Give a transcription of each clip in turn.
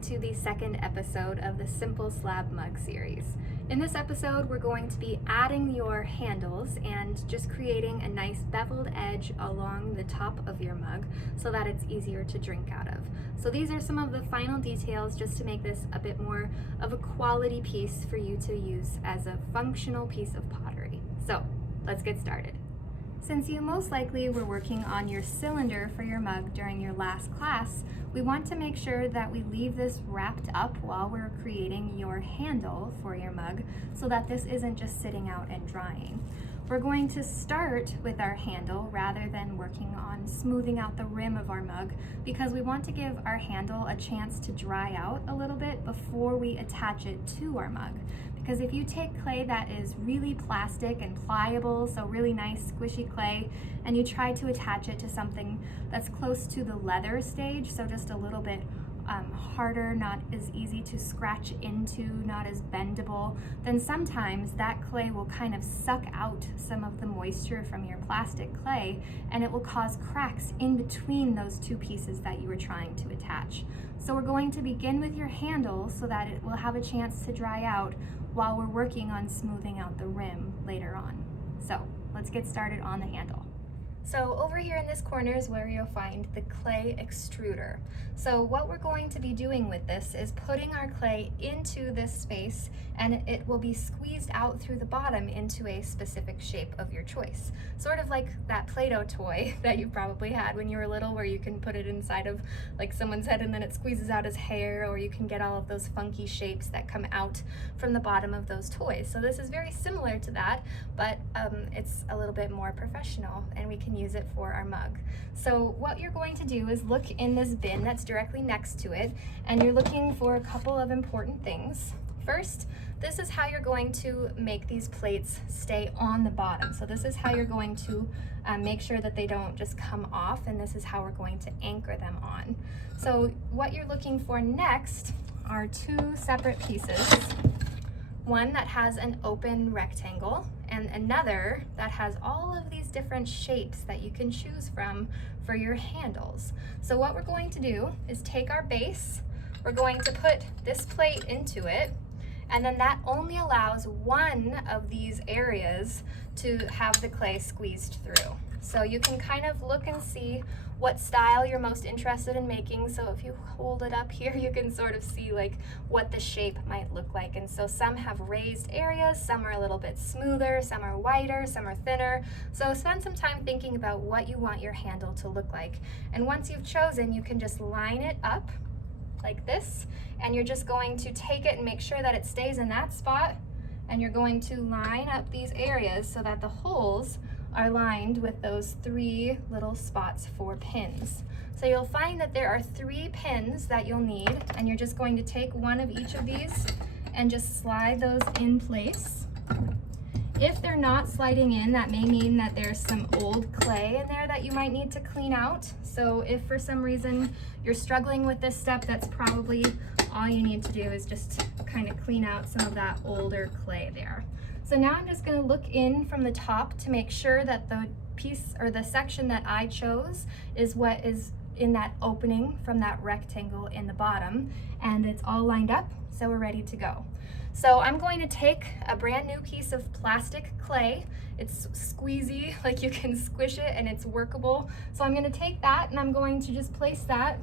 listening to the second episode of the Simple Slab Mug series. In this episode, we're going to be adding your handles and just creating a nice beveled edge along the top of your mug so that it's easier to drink out of. So these are some of the final details just to make this a bit more of a quality piece for you to use as a functional piece of pottery. So let's get started. Since you most likely were working on your cylinder for your mug during your last class, we want to make sure that we leave this wrapped up while we're creating your handle for your mug so that this isn't just sitting out and drying. We're going to start with our handle rather than working on smoothing out the rim of our mug because we want to give our handle a chance to dry out a little bit before we attach it to our mug. Because if you take clay that is really plastic and pliable, so really nice squishy clay, and you try to attach it to something that's close to the leather stage, so just a little bit harder, not as easy to scratch into, not as bendable, then sometimes that clay will kind of suck out some of the moisture from your plastic clay and it will cause cracks in between those two pieces that you were trying to attach. So we're going to begin with your handle so that it will have a chance to dry out while we're working on smoothing out the rim later on. So let's get started on the handle. So over here in this corner is where you'll find the clay extruder. So what we're going to be doing with this is putting our clay into this space and it will be squeezed out through the bottom into a specific shape of your choice. Sort of like that Play-Doh toy that you probably had when you were little where you can put it inside of like someone's head and then it squeezes out his hair, or you can get all of those funky shapes that come out from the bottom of those toys. So this is very similar to that, but it's a little bit more professional and we can use it for our mug. So what you're going to do is look in this bin that's directly next to it, and you're looking for a couple of important things. First, this is how you're going to make these plates stay on the bottom. So this is how you're going to make sure that they don't just come off, and this is how we're going to anchor them on. So what you're looking for next are two separate pieces. One that has an open rectangle and another that has all of these different shapes that you can choose from for your handles. So what we're going to do is take our base, we're going to put this plate into it, and then that only allows one of these areas to have the clay squeezed through. So you can kind of look and see what style you're most interested in making. So if you hold it up here, you can sort of see like what the shape might look like. And so some have raised areas, some are a little bit smoother, some are wider, some are thinner. So spend some time thinking about what you want your handle to look like. And once you've chosen, you can just line it up like this, and you're just going to take it and make sure that it stays in that spot, and you're going to line up these areas so that the holes are lined with those three little spots for pins. So you'll find that there are 3 pins that you'll need, and you're just going to take one of each of these and just slide those in place. If they're not sliding in, that may mean that there's some old clay in there that you might need to clean out. So if for some reason you're struggling with this step, that's probably all you need to do is just kind of clean out some of that older clay there. So now I'm just going to look in from the top to make sure that the piece or the section that I chose is what is in that opening from that rectangle in the bottom, and it's all lined up, so we're ready to go. So I'm going to take a brand new piece of plastic clay. It's squeezy, like you can squish it and it's workable. So I'm going to take that and I'm going to just place that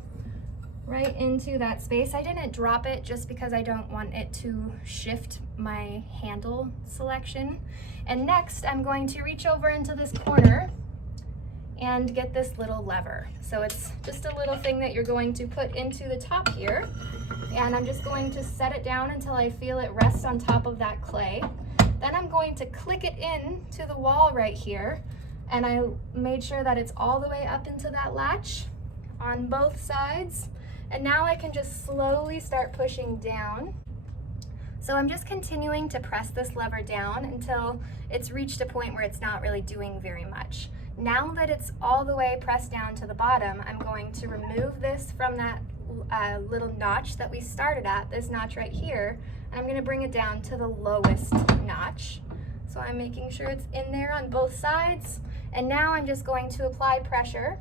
right into that space. I didn't drop it just because I don't want it to shift my handle selection. And next I'm going to reach over into this corner and get this little lever. So it's just a little thing that you're going to put into the top here, and I'm just going to set it down until I feel it rest on top of that clay. Then I'm going to click it in to the wall right here, and I made sure that it's all the way up into that latch on both sides. And now I can just slowly start pushing down. So I'm just continuing to press this lever down until it's reached a point where it's not really doing very much. Now that it's all the way pressed down to the bottom, I'm going to remove this from that little notch that we started at, this notch right here, and I'm going to bring it down to the lowest notch. So I'm making sure it's in there on both sides, and now I'm just going to apply pressure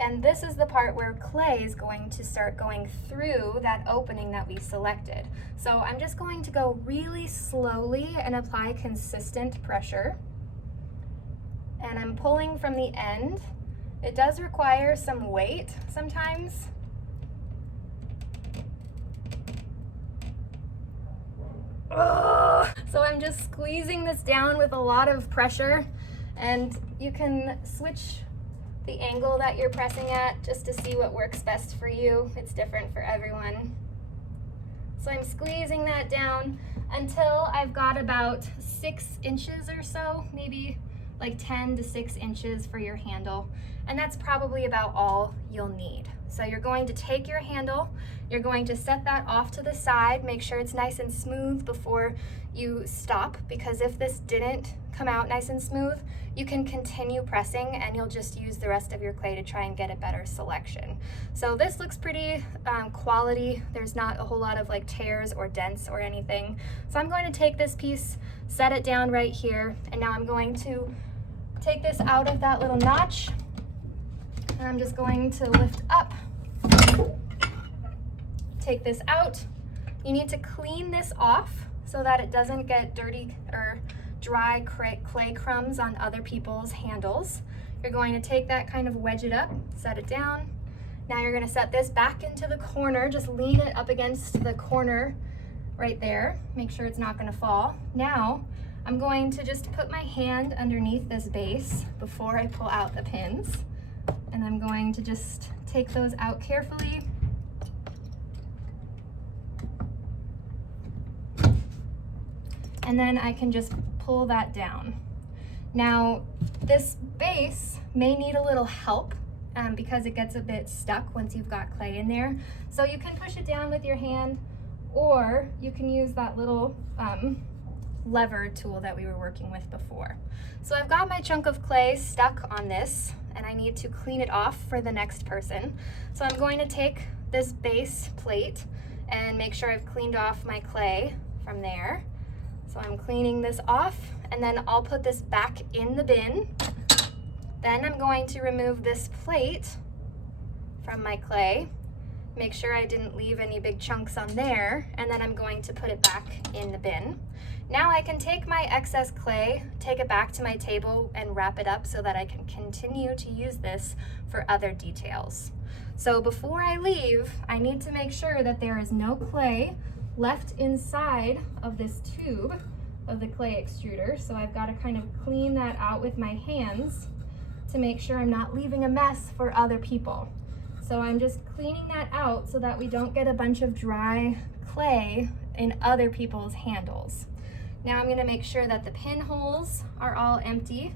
And this is the part where clay is going to start going through that opening that we selected. So I'm just going to go really slowly and apply consistent pressure. And I'm pulling from the end. It does require some weight sometimes. Ugh. So I'm just squeezing this down with a lot of pressure, and you can switch the angle that you're pressing at just to see what works best for you. It's different for everyone. So I'm squeezing that down until I've got about 6 inches or so, maybe like 10 to 6 inches for your handle. And that's probably about all you'll need. So you're going to take your handle, you're going to set that off to the side, make sure it's nice and smooth before you stop, because if this didn't come out nice and smooth, you can continue pressing and you'll just use the rest of your clay to try and get a better selection. So this looks pretty quality. There's not a whole lot of like tears or dents or anything. So I'm going to take this piece, set it down right here, and now I'm going to take this out of that little notch, and I'm just going to lift up, take this out. You need to clean this off so that it doesn't get dirty or dry clay crumbs on other people's handles. You're going to take that, kind of wedge it up, set it down. Now you're going to set this back into the corner, just lean it up against the corner right there. Make sure it's not going to fall. Now I'm going to just put my hand underneath this base before I pull out the pins, and I'm going to just take those out carefully. And then I can just pull that down. Now, this base may need a little help because it gets a bit stuck once you've got clay in there. So you can push it down with your hand, or you can use that little lever tool that we were working with before. So I've got my chunk of clay stuck on this, and I need to clean it off for the next person. So I'm going to take this base plate and make sure I've cleaned off my clay from there. So I'm cleaning this off, and then I'll put this back in the bin. Then I'm going to remove this plate from my clay, make sure I didn't leave any big chunks on there, and then I'm going to put it back in the bin. Now I can take my excess clay, take it back to my table, and wrap it up so that I can continue to use this for other details. So before I leave, I need to make sure that there is no clay left inside of this tube of the clay extruder. So I've got to kind of clean that out with my hands to make sure I'm not leaving a mess for other people. So I'm just cleaning that out so that we don't get a bunch of dry clay in other people's handles. Now I'm going to make sure that the pinholes are all empty.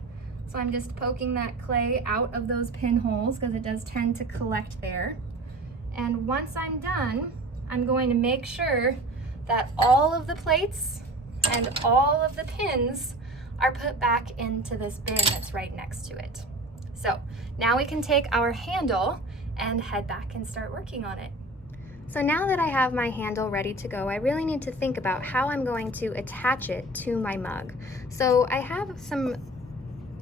So I'm just poking that clay out of those pinholes because it does tend to collect there. And once I'm done, I'm going to make sure that all of the plates and all of the pins are put back into this bin that's right next to it. So now we can take our handle and head back and start working on it. So now that I have my handle ready to go, I really need to think about how I'm going to attach it to my mug. So I have some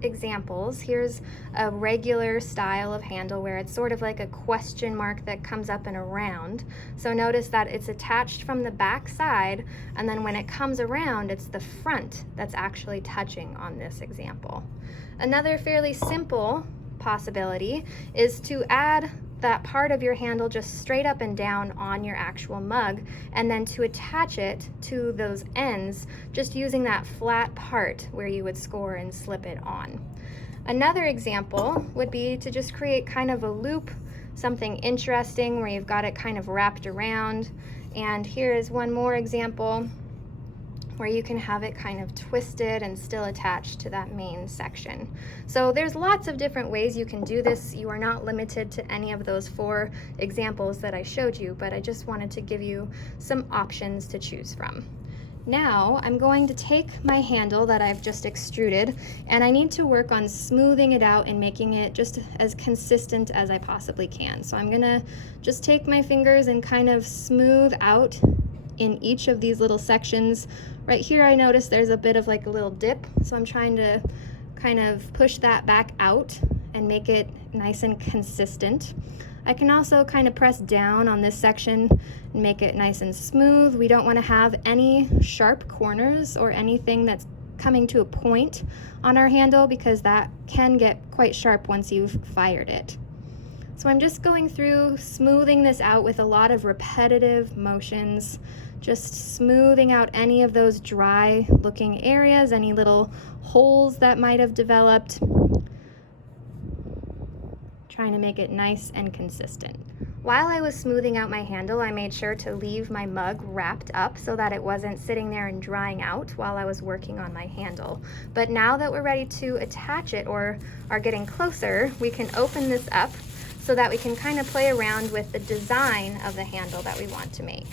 examples. Here's a regular style of handle where it's sort of like a question mark that comes up and around. So notice that it's attached from the back side, and then when it comes around, it's the front that's actually touching on this example. Another fairly simple possibility is to add that part of your handle just straight up and down on your actual mug, and then to attach it to those ends just using that flat part where you would score and slip it on. Another example would be to just create kind of a loop, something interesting where you've got it kind of wrapped around. And here is one more example where you can have it kind of twisted and still attached to that main section. So there's lots of different ways you can do this. You are not limited to any of those 4 examples that I showed you, but I just wanted to give you some options to choose from. Now I'm going to take my handle that I've just extruded, and I need to work on smoothing it out and making it just as consistent as I possibly can. So I'm gonna just take my fingers and kind of smooth out in each of these little sections. Right here I notice there's a bit of like a little dip, so I'm trying to kind of push that back out and make it nice and consistent. I can also kind of press down on this section and make it nice and smooth. We don't want to have any sharp corners or anything that's coming to a point on our handle, because that can get quite sharp once you've fired it. So I'm just going through smoothing this out with a lot of repetitive motions, just smoothing out any of those dry looking areas, any little holes that might have developed, trying to make it nice and consistent. While I was smoothing out my handle, I made sure to leave my mug wrapped up so that it wasn't sitting there and drying out while I was working on my handle. But now that we're ready to attach it, or are getting closer, we can open this up so that we can kind of play around with the design of the handle that we want to make.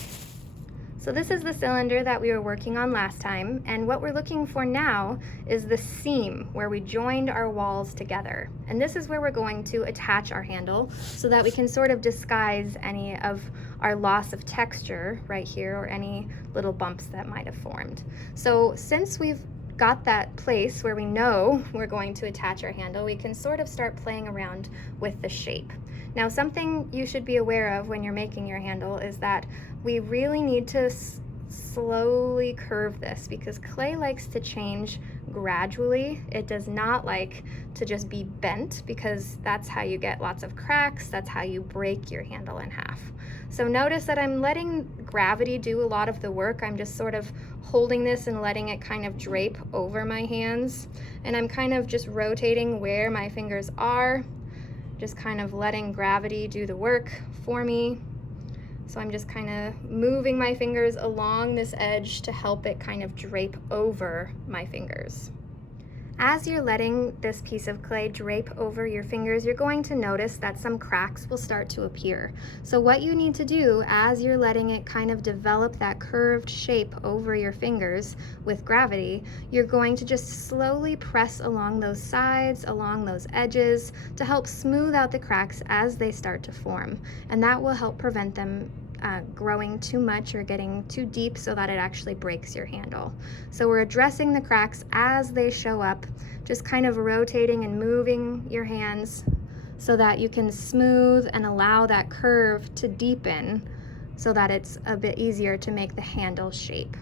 So this is the cylinder that we were working on last time, and what we're looking for now is the seam where we joined our walls together. And this is where we're going to attach our handle so that we can sort of disguise any of our loss of texture right here, or any little bumps that might have formed. So since we've got that place where we know we're going to attach our handle, we can sort of start playing around with the shape. Now, something you should be aware of when you're making your handle is that we really need to slowly curve this, because clay likes to change gradually. It does not like to just be bent, because that's how you get lots of cracks. That's how you break your handle in half. So notice that I'm letting gravity do a lot of the work. I'm just sort of holding this and letting it kind of drape over my hands. And I'm kind of just rotating where my fingers are, just kind of letting gravity do the work for me. So I'm just kind of moving my fingers along this edge to help it kind of drape over my fingers. As you're letting this piece of clay drape over your fingers, you're going to notice that some cracks will start to appear. So what you need to do as you're letting it kind of develop that curved shape over your fingers with gravity, you're going to just slowly press along those sides, along those edges, to help smooth out the cracks as they start to form. And that will help prevent them growing too much or getting too deep so that it actually breaks your handle. So we're addressing the cracks as they show up, just kind of rotating and moving your hands so that you can smooth and allow that curve to deepen so that it's a bit easier to make the handle shape.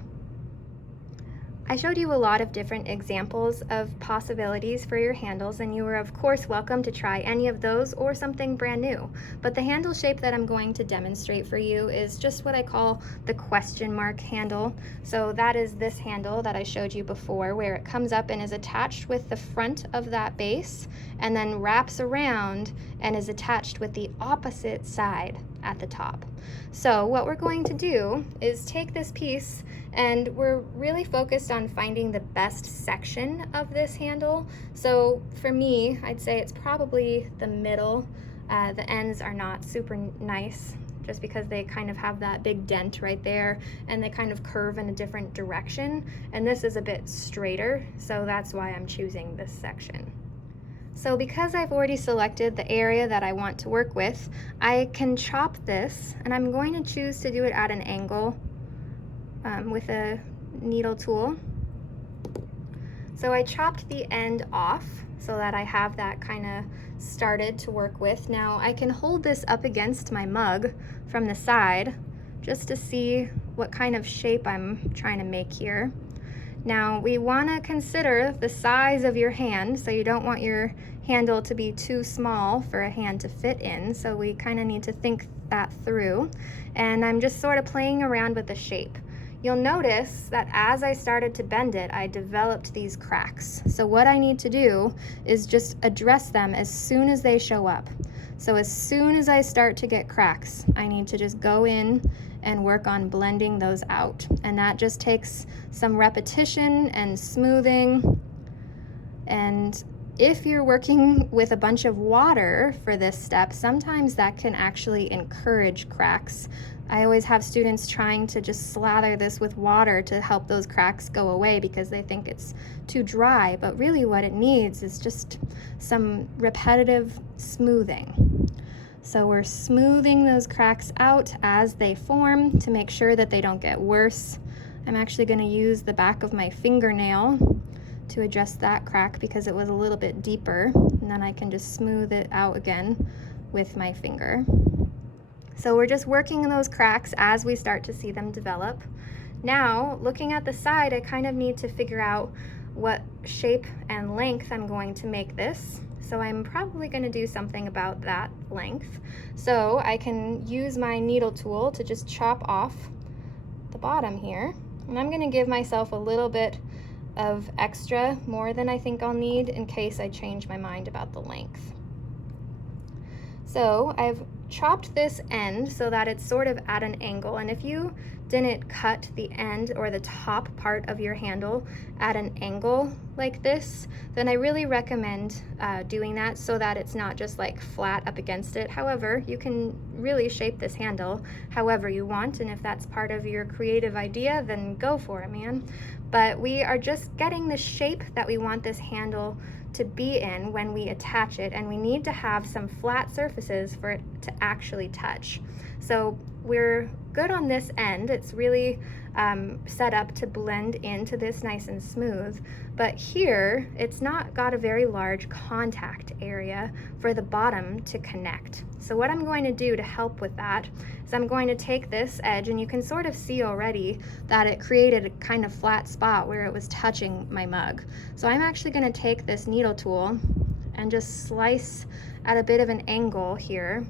I showed you a lot of different examples of possibilities for your handles, and you are of course welcome to try any of those or something brand new. But the handle shape that I'm going to demonstrate for you is just what I call the question mark handle. So that is this handle that I showed you before, where it comes up and is attached with the front of that base and then wraps around and is attached with the opposite side at the top. So what we're going to do is take this piece, and we're really focused on finding the best section of this handle. So for me, I'd say it's probably the middle. The ends are not super nice, just because they kind of have that big dent right there, and they kind of curve in a different direction. And this is a bit straighter, so that's why I'm choosing this section. So because I've already selected the area that I want to work with, I can chop this, and I'm going to choose to do it at an angle with a needle tool. So I chopped the end off so that I have that kind of started to work with. Now I can hold this up against my mug from the side just to see what kind of shape I'm trying to make here. Now we want to consider the size of your hand, so you don't want your handle to be too small for a hand to fit in, so we kind of need to think that through. And I'm just sort of playing around with the shape. You'll notice that as I started to bend it, I developed these cracks. So what I need to do is just address them as soon as they show up. So as soon as I start to get cracks, I need to just go in and work on blending those out. And that just takes some repetition and smoothing. And if you're working with a bunch of water for this step, sometimes that can actually encourage cracks. I always have students trying to just slather this with water to help those cracks go away because they think it's too dry, but really what it needs is just some repetitive smoothing. So we're smoothing those cracks out as they form to make sure that they don't get worse. I'm actually going to use the back of my fingernail to adjust that crack because it was a little bit deeper, and then I can just smooth it out again with my finger. So we're just working in those cracks as we start to see them develop. Now, looking at the side, I kind of need to figure out what shape and length I'm going to make this. So I'm probably going to do something about that length. So I can use my needle tool to just chop off the bottom here. And I'm going to give myself a little bit of extra, more than I think I'll need in case I change my mind about the length. So I've chopped this end so that it's sort of at an angle, and if you didn't cut the end or the top part of your handle at an angle like this, then I really recommend doing that so that it's not just like flat up against it. However, you can really shape this handle however you want, and if that's part of your creative idea, then go for it, man. But we are just getting the shape that we want this handle to be in when we attach it, and we need to have some flat surfaces for it to actually touch. So we're good on this end. It's really set up to blend into this nice and smooth, but here it's not got a very large contact area for the bottom to connect. So what I'm going to do to help with that is I'm going to take this edge, and you can sort of see already that it created a kind of flat spot where it was touching my mug. So I'm actually going to take this needle tool and just slice at a bit of an angle here,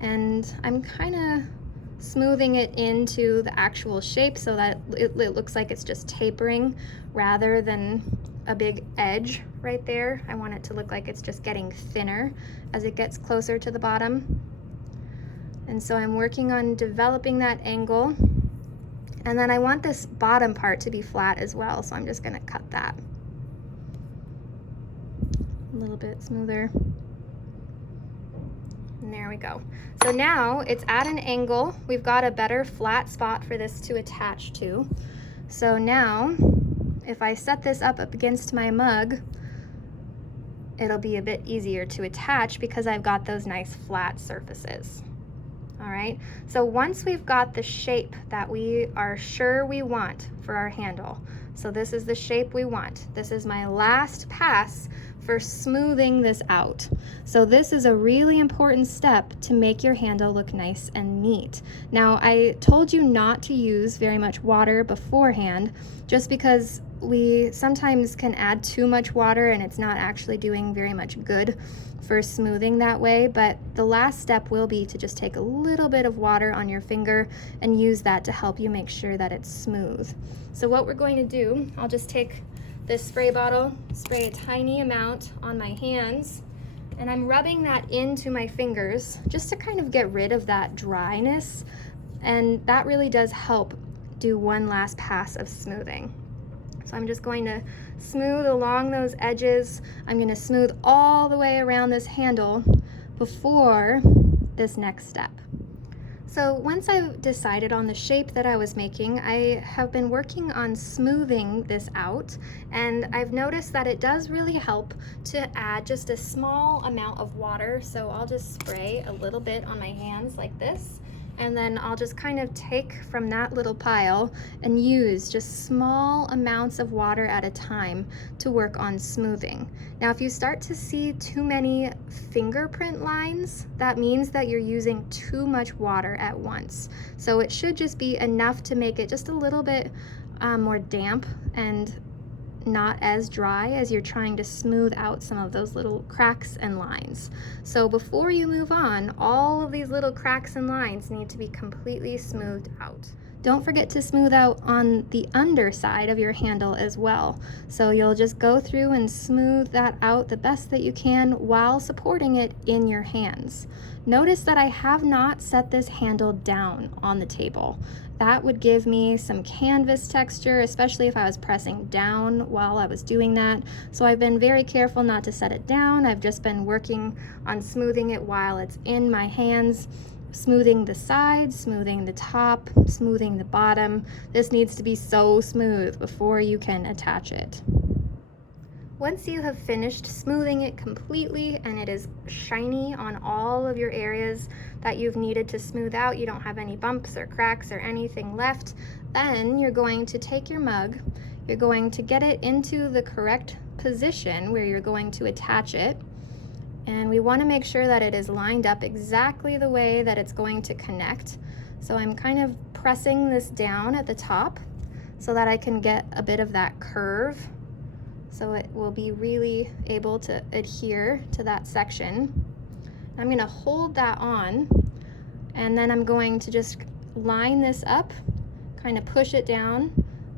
and I'm kind of smoothing it into the actual shape so that it looks like it's just tapering rather than a big edge right there. I want it to look like it's just getting thinner as it gets closer to the bottom. And so I'm working on developing that angle, and then I want this bottom part to be flat as well, so I'm just going to cut that a little bit smoother. And there we go. So now it's at an angle. We've got a better flat spot for this to attach to. So now if I set this up against my mug, it'll be a bit easier to attach because I've got those nice flat surfaces. All right, so once we've got the shape that we are sure we want for our handle, so this is the shape we want. This is my last pass for smoothing this out. So this is a really important step to make your handle look nice and neat. Now, I told you not to use very much water beforehand, just because we sometimes can add too much water and it's not actually doing very much good for smoothing that way, but the last step will be to just take a little bit of water on your finger and use that to help you make sure that it's smooth. So what we're going to do, I'll just take this spray bottle, spray a tiny amount on my hands, and I'm rubbing that into my fingers just to kind of get rid of that dryness, and that really does help do one last pass of smoothing. So I'm just going to smooth along those edges. I'm going to smooth all the way around this handle before this next step. So once I've decided on the shape that I was making, I have been working on smoothing this out, and I've noticed that it does really help to add just a small amount of water. So I'll just spray a little bit on my hands like this, and then I'll just kind of take from that little pile and use just small amounts of water at a time to work on smoothing. Now, if you start to see too many fingerprint lines, that means that you're using too much water at once. So it should just be enough to make it just a little bit more damp and not as dry as you're trying to smooth out some of those little cracks and lines. So before you move on, all of these little cracks and lines need to be completely smoothed out. Don't forget to smooth out on the underside of your handle as well. So you'll just go through and smooth that out the best that you can while supporting it in your hands. Notice that I have not set this handle down on the table. That would give me some canvas texture, especially if I was pressing down while I was doing that. So I've been very careful not to set it down. I've just been working on smoothing it while it's in my hands, smoothing the sides, smoothing the top, smoothing the bottom. This needs to be so smooth before you can attach it. Once you have finished smoothing it completely and it is shiny on all of your areas that you've needed to smooth out, you don't have any bumps or cracks or anything left, then you're going to take your mug, You're going to get it into the correct position where you're going to attach it. And we want to make sure that it is lined up exactly the way that it's going to connect. So I'm kind of pressing this down at the top so that I can get a bit of that curve. So it will be really able to adhere to that section. I'm going to hold that on, and then I'm going to just line this up, kind of push it down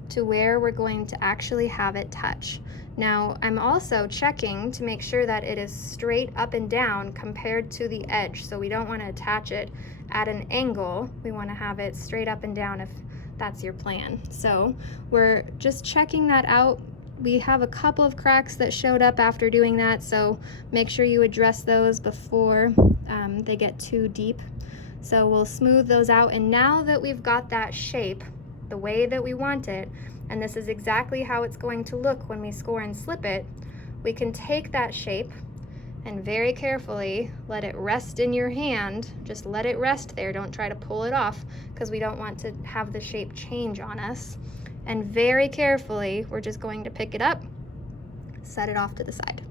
to where we're going to actually have it touch. Now, I'm also checking to make sure that it is straight up and down compared to the edge. So we don't want to attach it at an angle. We want to have it straight up and down if that's your plan. So we're just checking that out. We have a couple of cracks that showed up after doing that, so make sure you address those before they get too deep. So we'll smooth those out, and now that we've got that shape the way that we want it, and this is exactly how it's going to look when we score and slip it, we can take that shape and very carefully let it rest in your hand. Just let it rest there. Don't try to pull it off because we don't want to have the shape change on us. And very carefully, we're just going to pick it up, set it off to the side.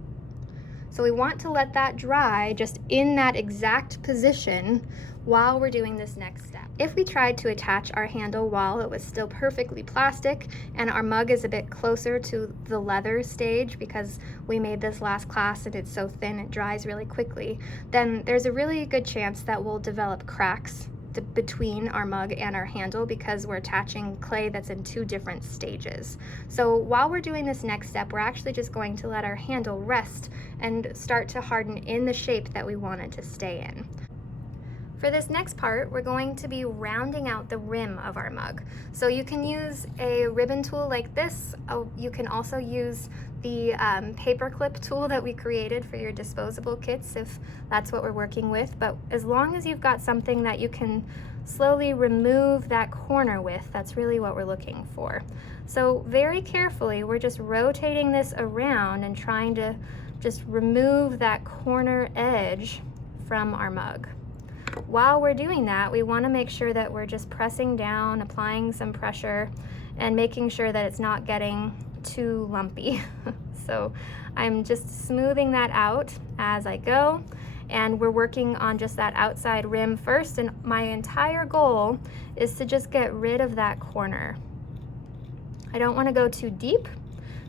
So we want to let that dry just in that exact position while we're doing this next step. If we tried to attach our handle while it was still perfectly plastic and our mug is a bit closer to the leather stage because we made this last class and it's so thin it dries really quickly, then there's a really good chance that we'll develop cracks between our mug and our handle because we're attaching clay that's in two different stages. So while we're doing this next step, we're actually just going to let our handle rest and start to harden in the shape that we want it to stay in. For this next part, we're going to be rounding out the rim of our mug. So you can use a ribbon tool like this. You can also use the paper clip tool that we created for your disposable kits if that's what we're working with. But as long as you've got something that you can slowly remove that corner with, that's really what we're looking for. So very carefully, we're just rotating this around and trying to just remove that corner edge from our mug. While we're doing that, we want to make sure that we're just pressing down, applying some pressure, and making sure that it's not getting too lumpy. So I'm just smoothing that out as I go, and we're working on just that outside rim first, and my entire goal is to just get rid of that corner. I don't want to go too deep,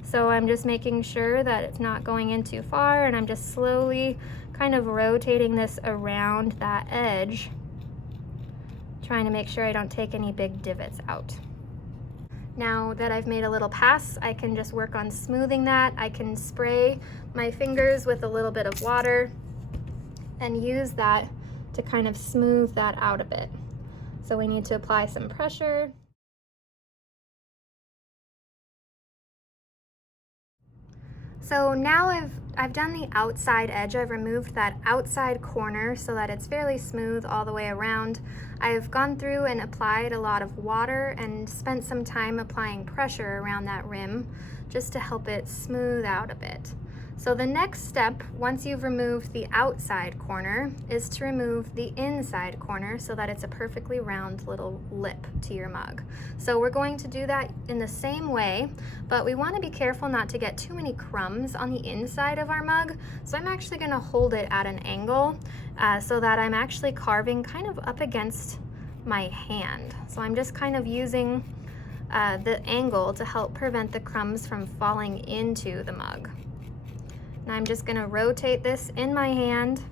so I'm just making sure that it's not going in too far, and I'm just slowly kind of rotating this around that edge, trying to make sure I don't take any big divots out. Now that I've made a little pass, I can just work on smoothing that. I can spray my fingers with a little bit of water and use that to kind of smooth that out a bit. So we need to apply some pressure. So now I've done the outside edge. I've removed that outside corner so that it's fairly smooth all the way around. I've gone through and applied a lot of water and spent some time applying pressure around that rim just to help it smooth out a bit. So the next step, once you've removed the outside corner, is to remove the inside corner so that it's a perfectly round little lip to your mug. So we're going to do that in the same way, but we want to be careful not to get too many crumbs on the inside of our mug. So I'm actually going to hold it at an angle so that I'm actually carving kind of up against my hand. So I'm just kind of using the angle to help prevent the crumbs from falling into the mug. And I'm just going to rotate this in my hand.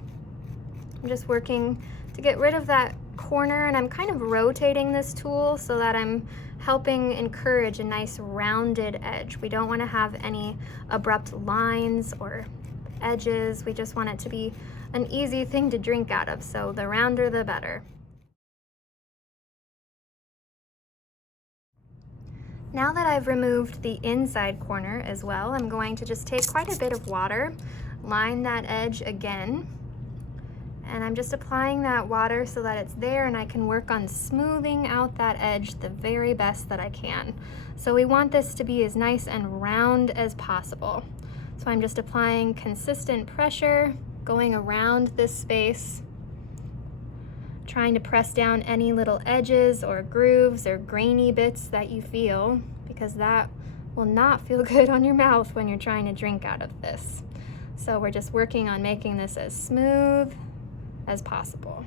I'm just working to get rid of that corner, and I'm kind of rotating this tool so that I'm helping encourage a nice rounded edge. We don't want to have any abrupt lines or edges. We just want it to be an easy thing to drink out of, so the rounder the better. Now that I've removed the inside corner as well, I'm going to just take quite a bit of water, line that edge again, and I'm just applying that water so that it's there and I can work on smoothing out that edge the very best that I can. So we want this to be as nice and round as possible. So I'm just applying consistent pressure, going around this space, trying to press down any little edges or grooves or grainy bits that you feel, because that will not feel good on your mouth when you're trying to drink out of this. So we're just working on making this as smooth as possible.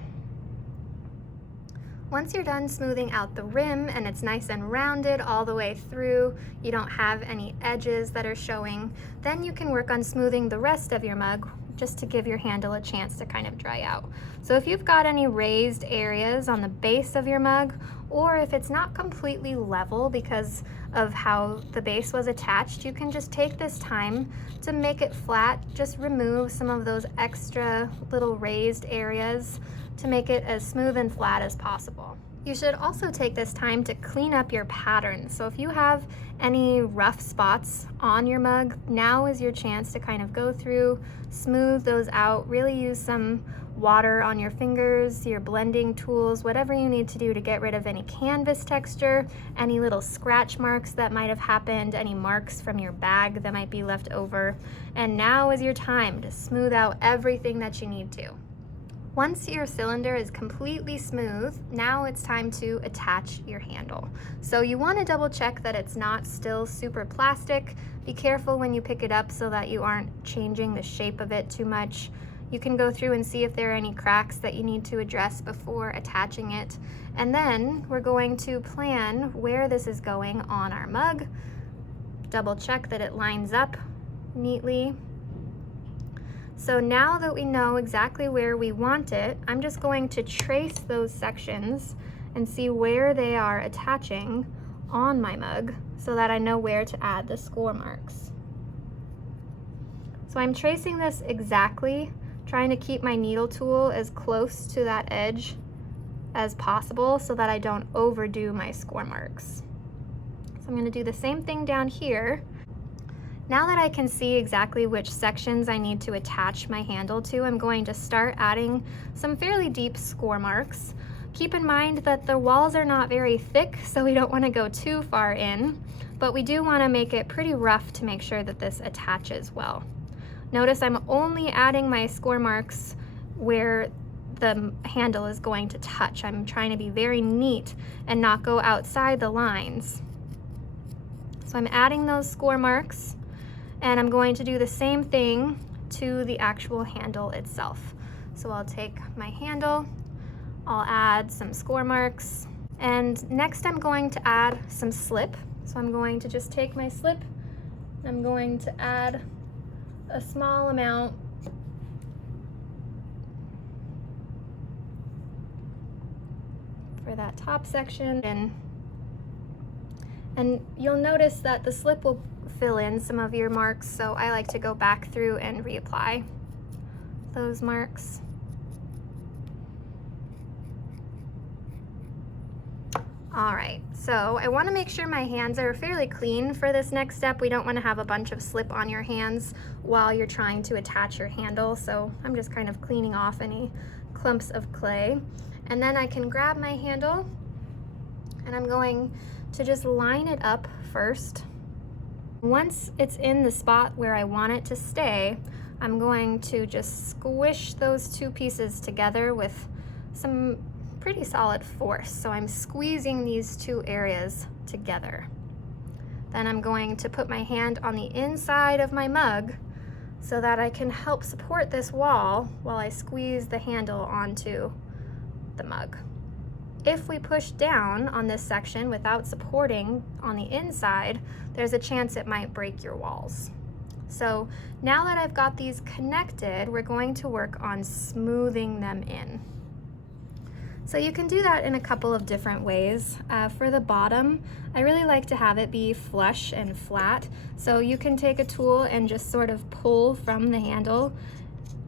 Once you're done smoothing out the rim and it's nice and rounded all the way through, you don't have any edges that are showing, then you can work on smoothing the rest of your mug just to give your handle a chance to kind of dry out. So if you've got any raised areas on the base of your mug, or if it's not completely level because of how the base was attached, you can just take this time to make it flat. Just remove some of those extra little raised areas to make it as smooth and flat as possible. You should also take this time to clean up your pattern. So if you have any rough spots on your mug, now is your chance to kind of go through, smooth those out, really use some water on your fingers, your blending tools, whatever you need to do to get rid of any canvas texture, any little scratch marks that might have happened, any marks from your bag that might be left over. And now is your time to smooth out everything that you need to. Once your cylinder is completely smooth, now it's time to attach your handle. So you want to double check that it's not still super plastic. Be careful when you pick it up so that you aren't changing the shape of it too much. You can go through and see if there are any cracks that you need to address before attaching it. And then we're going to plan where this is going on our mug. Double check that it lines up neatly. So now that we know exactly where we want it, I'm just going to trace those sections and see where they are attaching on my mug so that I know where to add the score marks. So I'm tracing this exactly, trying to keep my needle tool as close to that edge as possible so that I don't overdo my score marks. So I'm going to do the same thing down here. Now that I can see exactly which sections I need to attach my handle to, I'm going to start adding some fairly deep score marks. Keep in mind that the walls are not very thick, so we don't want to go too far in, but we do want to make it pretty rough to make sure that this attaches well. Notice I'm only adding my score marks where the handle is going to touch. I'm trying to be very neat and not go outside the lines. So I'm adding those score marks, and I'm going to do the same thing to the actual handle itself. So I'll take my handle, I'll add some score marks, and next I'm going to add some slip. So I'm going to just take my slip, I'm going to add a small amount for that top section, and you'll notice that the slip will fill in some of your marks, so I like to go back through and reapply those marks. All right, so I want to make sure my hands are fairly clean for this next step. We don't want to have a bunch of slip on your hands while you're trying to attach your handle, so I'm just kind of cleaning off any clumps of clay. And then I can grab my handle and I'm going to just line it up first. Once it's in the spot where I want it to stay, I'm going to just squish those two pieces together with some pretty solid force. So I'm squeezing these two areas together. Then I'm going to put my hand on the inside of my mug so that I can help support this wall while I squeeze the handle onto the mug. If we push down on this section without supporting on the inside, there's a chance it might break your walls. So now that I've got these connected, we're going to work on smoothing them in. So you can do that in a couple of different ways. For the bottom, I really like to have it be flush and flat. So you can take a tool and just sort of pull from the handle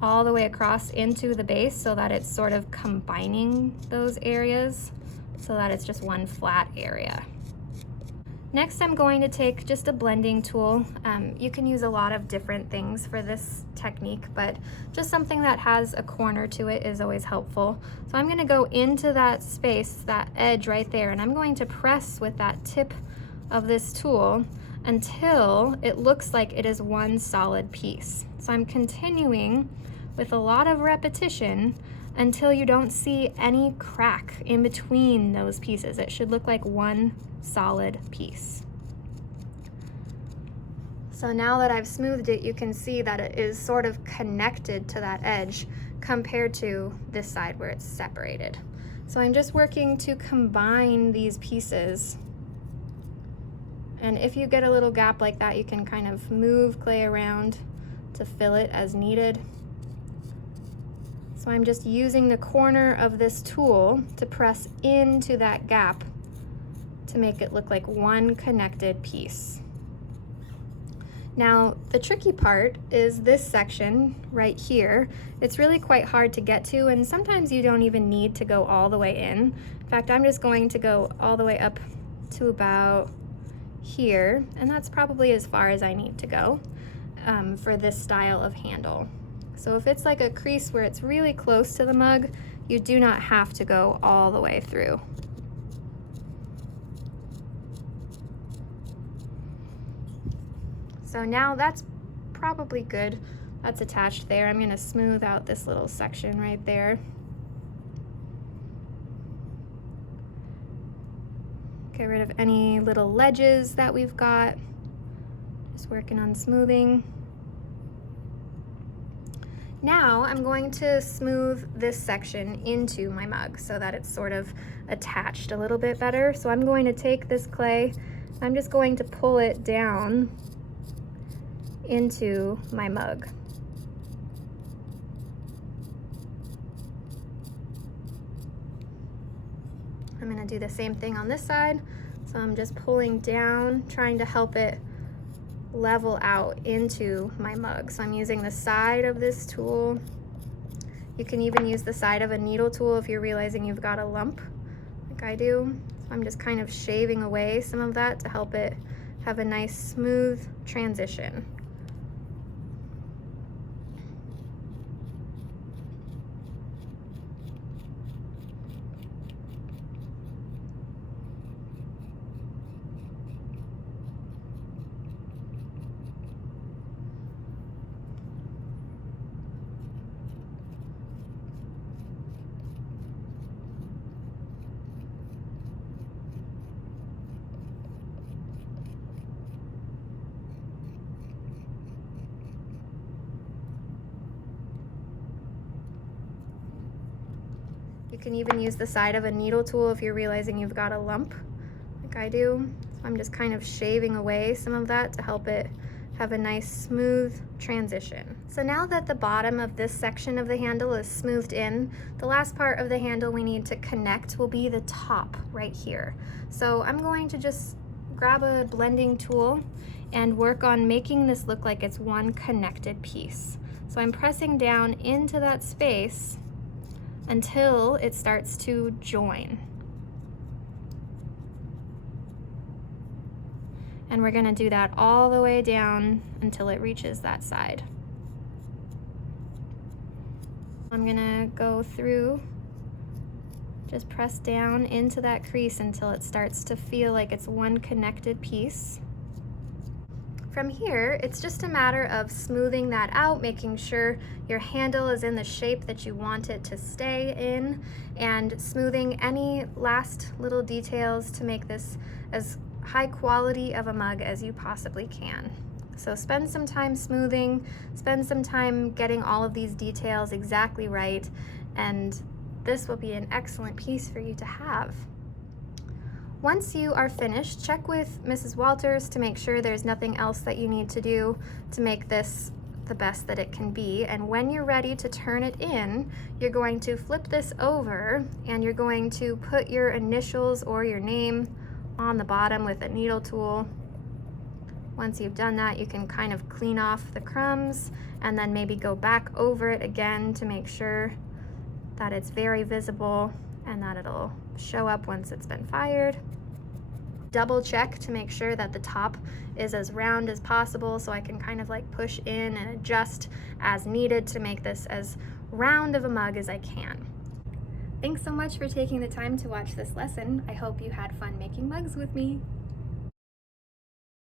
all the way across into the base so that it's sort of combining those areas so that it's just one flat area. Next, I'm going to take just a blending tool. You can use a lot of different things for this technique, but just something that has a corner to it is always helpful. So I'm going to go into that space, that edge right there, and I'm going to press with that tip of this tool until it looks like it is one solid piece. So I'm continuing with a lot of repetition until you don't see any crack in between those pieces. It should look like one solid piece. So now that I've smoothed it, you can see that it is sort of connected to that edge compared to this side where it's separated. So I'm just working to combine these pieces. And if you get a little gap like that, you can kind of move clay around to fill it as needed. So I'm just using the corner of this tool to press into that gap to make it look like one connected piece. Now, the tricky part is this section right here. It's really quite hard to get to, and sometimes you don't even need to go all the way in. In fact, I'm just going to go all the way up to about here, and that's probably as far as I need to go for this style of handle. So if it's like a crease where it's really close to the mug, you do not have to go all the way through. So now that's probably good. That's attached there. I'm going to smooth out this little section right there. Get rid of any little ledges that we've got. Just working on smoothing. Now I'm going to smooth this section into my mug so that it's sort of attached a little bit better. So I'm going to take this clay, I'm just going to pull it down into my mug. I'm going to do the same thing on this side. So I'm just pulling down, trying to help it level out into my mug. So I'm using the side of this tool. You can even use the side of a needle tool if you're realizing you've got a lump, like I do. So I'm just kind of shaving away some of that to help it have a nice smooth transition. You can even use the side of a needle tool if you're realizing you've got a lump, like I do. So I'm just kind of shaving away some of that to help it have a nice smooth transition. So now that the bottom of this section of the handle is smoothed in, the last part of the handle we need to connect will be the top right here. So I'm going to just grab a blending tool and work on making this look like it's one connected piece. So I'm pressing down into that space until it starts to join. And we're gonna do that all the way down until it reaches that side. I'm gonna go through, just press down into that crease until it starts to feel like it's one connected piece. From here, it's just a matter of smoothing that out, making sure your handle is in the shape that you want it to stay in, and smoothing any last little details to make this as high quality of a mug as you possibly can. So spend some time smoothing, spend some time getting all of these details exactly right, and this will be an excellent piece for you to have. Once you are finished, check with Mrs. Walters to make sure there's nothing else that you need to do to make this the best that it can be. And when you're ready to turn it in, you're going to flip this over and you're going to put your initials or your name on the bottom with a needle tool. Once you've done that, you can kind of clean off the crumbs and then maybe go back over it again to make sure that it's very visible and that it'll show up once it's been fired. Double check to make sure that the top is as round as possible, so I can kind of like push in and adjust as needed to make this as round of a mug as I can. Thanks so much for taking the time to watch this lesson. I hope you had fun making mugs with me.